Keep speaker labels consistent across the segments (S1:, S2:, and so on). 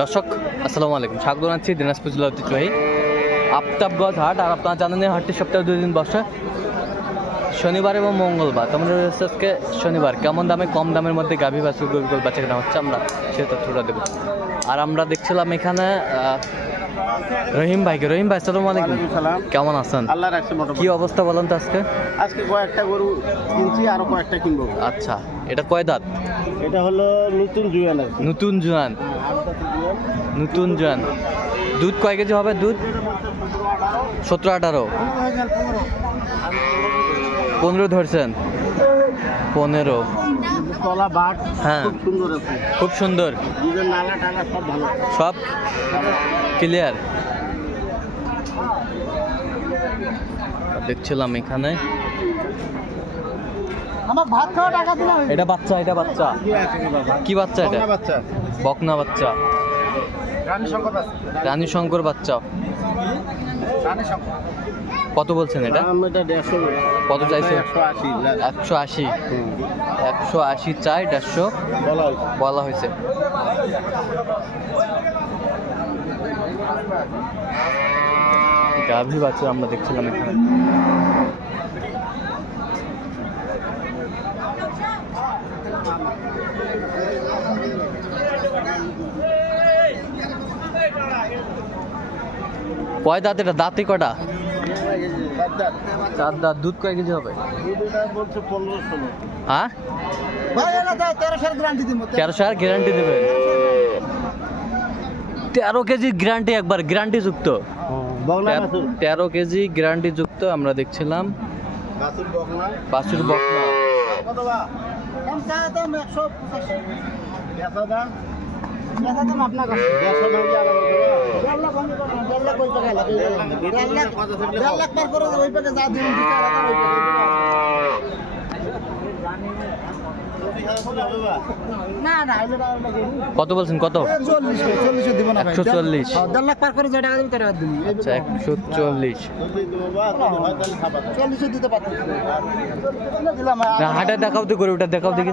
S1: দর্শক আসসালামু আলাইকুম। স্বাগত জানাচ্ছি দিনাজপুর জেলা ঐতিহ্যবাহী আফতাবগঞ্জ হাট। আর আপনারা জানেন এই হাটটি সপ্তাহে দুই দিন বসে। শনিবার এবং মঙ্গলবার। তোমাদের হচ্ছে আজকে শনিবার। কেমন দামে কম দামের মধ্যে গাভী বাছু গরু গরু বাচ্চা কেনা হচ্ছে আমরা সে তথ্যটা দেবো। আর আমরা দেখছিলাম এখানে রহিম ভাইকে। রহিম ভাই আসসালামু আলাইকুম।
S2: সালাম।
S1: কেমন আছেন?
S2: আল্লাহ রাখছে
S1: কি অবস্থা বলেন তো আজকে?
S2: আজকে কয়েকটা গরু কিনছি আরও কয়েকটা কিনবো।
S1: আচ্ছা। এটা কয় দাঁত?
S2: এটা হলো নতুন জুয়ান
S1: নতুন জোয়ান। নতুন জোয়ান দুধ কয় কেজি হবে দুধ? সতেরো আঠারো। পনেরো ধরছেন? পনেরো। হ্যাঁ।
S2: খুব সুন্দর। আছে
S1: খুব সুন্দর
S2: দুধের নালা টালা সব
S1: ক্লিয়ার দেখছিলাম এখানে।
S2: আমার ভাত খাওয়া টাকা দিলাম।
S1: এটা বাচ্চা এটা বাচ্চা।
S2: কি
S1: বাচ্চা এটা?
S2: বাচ্চা।
S1: বকনা বাচ্চা।
S2: রানী শঙ্কর বাচ্চা।
S1: কত বলছেন এটা? কত চাইছে?
S2: একশো আশি
S1: একশো আশি। একশো আশি চাই দেড়শো।
S2: বলা হয়েছে।
S1: বলা হয়েছে। গাভী বাচ্চা আমরা দেখছিলাম এখানে। কয় দাঁত এটা? দাঁতে কটা চার দাঁত। দুধ কয় কেজি হবে? হ্যাঁ?
S2: দিব
S1: তেরোশো আর গ্যারান্টি দেবেন। তেরো কেজি গ্যারান্টি একবার গ্যারান্টি যুক্ত। তের- কেজি গ্যারান্টি যুক্ত আমরা দেখছিলাম।
S2: বাছুর
S1: বকনা।
S2: কত একশো
S1: বলছেন, কত?
S2: চল্লিশ চল্লিশ। দিব না ভাই
S1: 140
S2: দেড় লাখ পার করে যে টাকা দিবি টাকা দিবি
S1: আচ্ছা একশো চল্লিশ। হাটে দেখাও তো করে, ওটা দেখাও দেখি।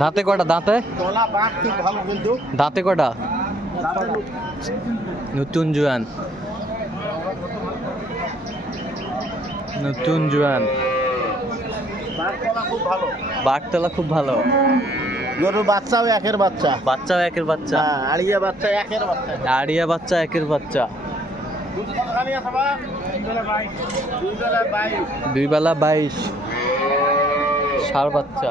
S1: দাঁতে কটা দাঁতে? দাঁতে কটা নতুন জোয়ান। নতুন জোয়ান।
S2: বাঘ খুব ভালো।
S1: বাটতলা খুব ভালো।
S2: গরুর বাচ্চাও একের বাচ্চা।
S1: বাচ্চাও একের বাচ্চা।
S2: হ্যাঁ আড়িয়া বাচ্চা একের বাচ্চা।
S1: আড়িয়া বাচ্চা একের বাচ্চা।
S2: দুই বেলা বাইশ।
S1: ষাড় বাচ্চা।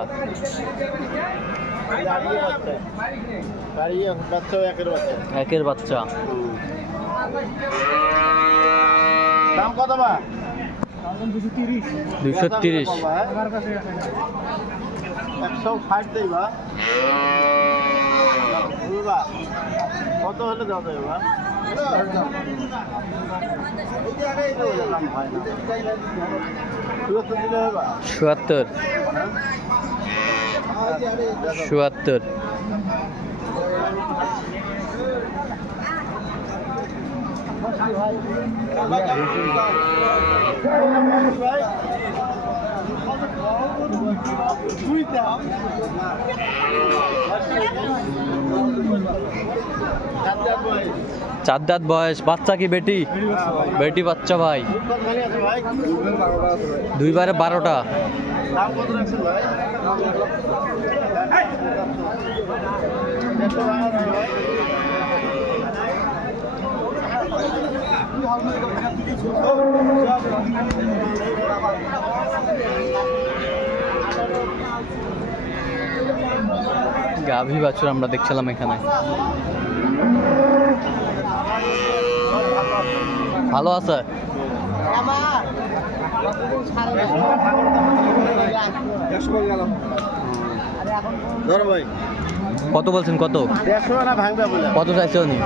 S2: একের বাচ্চা। দাম কত বা
S1: দুশো তিরিশ।
S2: একশো ষাট দেই বা বুঝলি বা? কত হলে দেওয়া যাবে বা চুয়াত্তর?
S1: চুয়াত্তর। চুয়াত্তর চার দাঁত বয়স বাচ্চা কি বেটি? বেটি বাচ্চা ভাই। দুইবারে বারোটা।
S2: দাম কত ভাই একশো টাকা দাম ভাই
S1: গাভী বাছুর আমরা দেখছিলাম এখানে। ভালো আছে? কত বলছেন কত? কত চাইছে উনি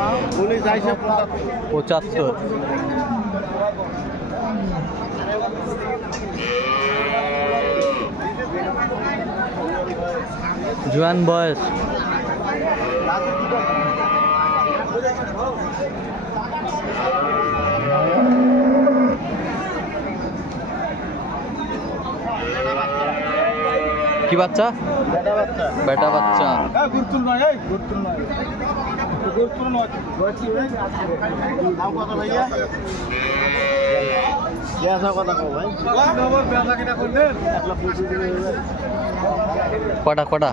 S1: পঁচাত্তর। জোয়ান বয়স। কি বাচ্চা?
S2: বেটা বাচ্চা।
S1: বেটা বাচ্চা
S2: পেঁয়াজা কথা ভাই।
S1: কটা কটা?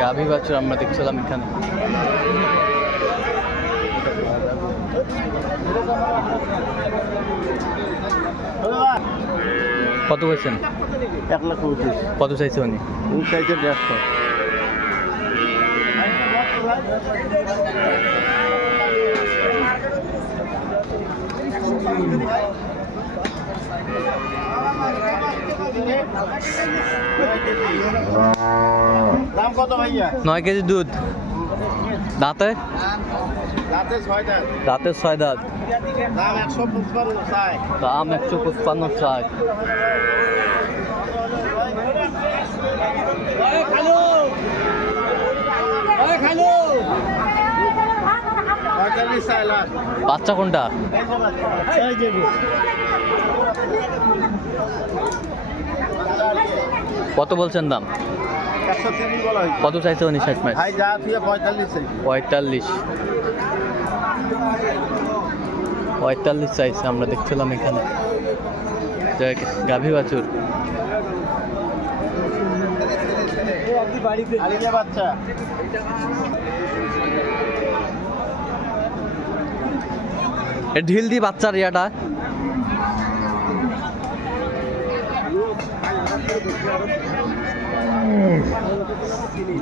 S1: গাভী বাছুর আমরা দেখছিলাম এখানে? কত বলছেন
S2: এক লাখ পঁচিশ
S1: কত চাইছে উনি?
S2: উনি চাইছে দেড়শো। দাম কত ভাইয়া?
S1: নয় কেজি দুধ। দাঁতে? দাঁতে ছয় দাঁত।
S2: দাম একশো পঁচপান্ন চাই।
S1: দাম একশো পঁচপান্ন চাই।
S2: চাই লাখ
S1: বাচ্চা কোনটা। কত বলছেন দাম? কত চাইছে উনি শেষ ম্যাচ
S2: ভাই যা তুই পঁয়তাল্লিশ।
S1: পঁয়তাল্লিশ চাইছে আমরা দেখছিলাম এখানে। গাভী বাছুর।
S2: বাচ্চা।
S1: ঢিল দি বাচ্চার ইয়াটা।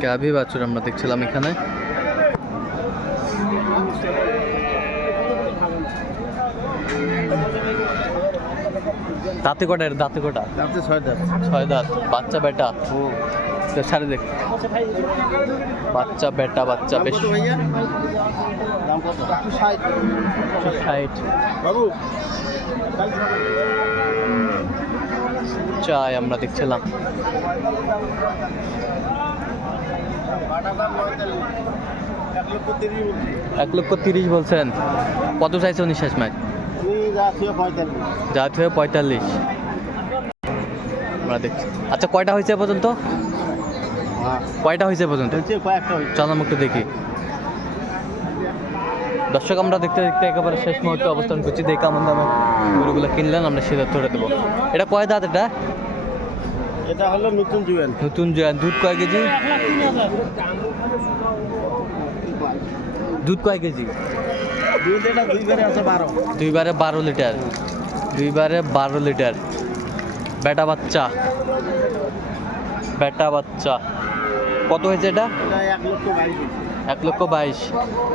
S1: গাভী বাছুর আমরা দেখছিলাম এখানে। দাঁতে কটা দাঁতে কটা?
S2: রাতে ছয় দাম
S1: ছয় দাঁত। বাচ্চা বেটা? তো সারে দেখ। বাচ্চা বেটা বাচ্চা বেশ।
S2: ষাট।
S1: চাই আমরা দেখছিলাম।
S2: এক লক্ষ তিরিশ
S1: বলছেন। কত চাইছে উনি শেষ ম্যাচ?
S2: তুই যা তুই পঁয়তাল্লিশ।
S1: আমরা দেখছি। আচ্ছা কয়টা হয়েছে পর্যন্ত? কয়টা হয়েছে পর্যন্ত? চল একটু দেখি। দর্শক আমরা দেখতে দেখতে একেবারে শেষ মুহূর্তে অবস্থান করছি। দেখে কেমন দামে গরুগুলো কিনলেন আমরা সেটা ধরে দেবো। এটা কয় দাঁত এটা?
S2: এটা হলো নতুন জুয়েল।
S1: নতুন যে দুধ কয় কেজি? দুধ কয় কেজি? দুইবারে বারো লিটার। দুইবারে বারো লিটার। বেটা বাচ্চা। বেটা বাচ্চা। কত হয়েছে এটা?
S2: এক লক্ষ বাইশ।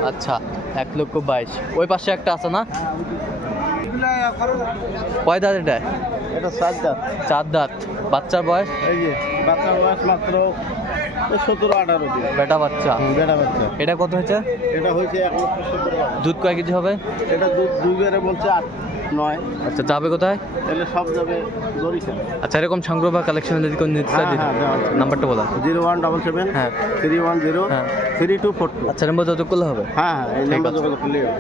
S1: আচ্ছা এক লক্ষ বাইশ। ওই পাশে একটা আছে না? কয় দাঁত এটা?
S2: এটা
S1: চার দাঁত। বাচ্চার বয়স?
S2: এই যে বাচ্চার বয়স মাত্র সতেরো আঠারো দিন।
S1: বেটা বাচ্চা?
S2: বেটা বাচ্চা।
S1: এটা কত হয়েছে?
S2: এটা হয়েছে এক লক্ষ সতেরো
S1: দুধ কয় কেজি হবে?
S2: এটা দুধ দুই বেড়ে বলছে আট। নয়।
S1: আচ্ছা যাবে কোথায়?
S2: তাহলে সব যাবে
S1: আচ্ছা এরকম সংগ্রহ বা কালেকশন যদি কোনো নিতে চাই
S2: হ্যাঁ, হ্যাঁ।
S1: নাম্বারটা বলা।
S2: জিরো ওয়ান ডবল সেভেন
S1: হ্যাঁ।
S2: থ্রি ওয়ান জিরো
S1: হ্যাঁ।
S2: Three two four two.
S1: আচ্ছা নম্বর যোগাযোগ করলে হবে?
S2: হ্যাঁ।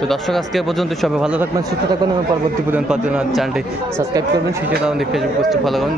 S1: তো দর্শক আজকে পর্যন্ত সবাই ভালো থাকবেন সুস্থ থাকবেন এবং পরবর্তী পর্যন্ত চ্যানেলটি সাবস্ক্রাইব করবেন। সেটা আমাদের ফেসবুক পোস্টে ফলো করবেন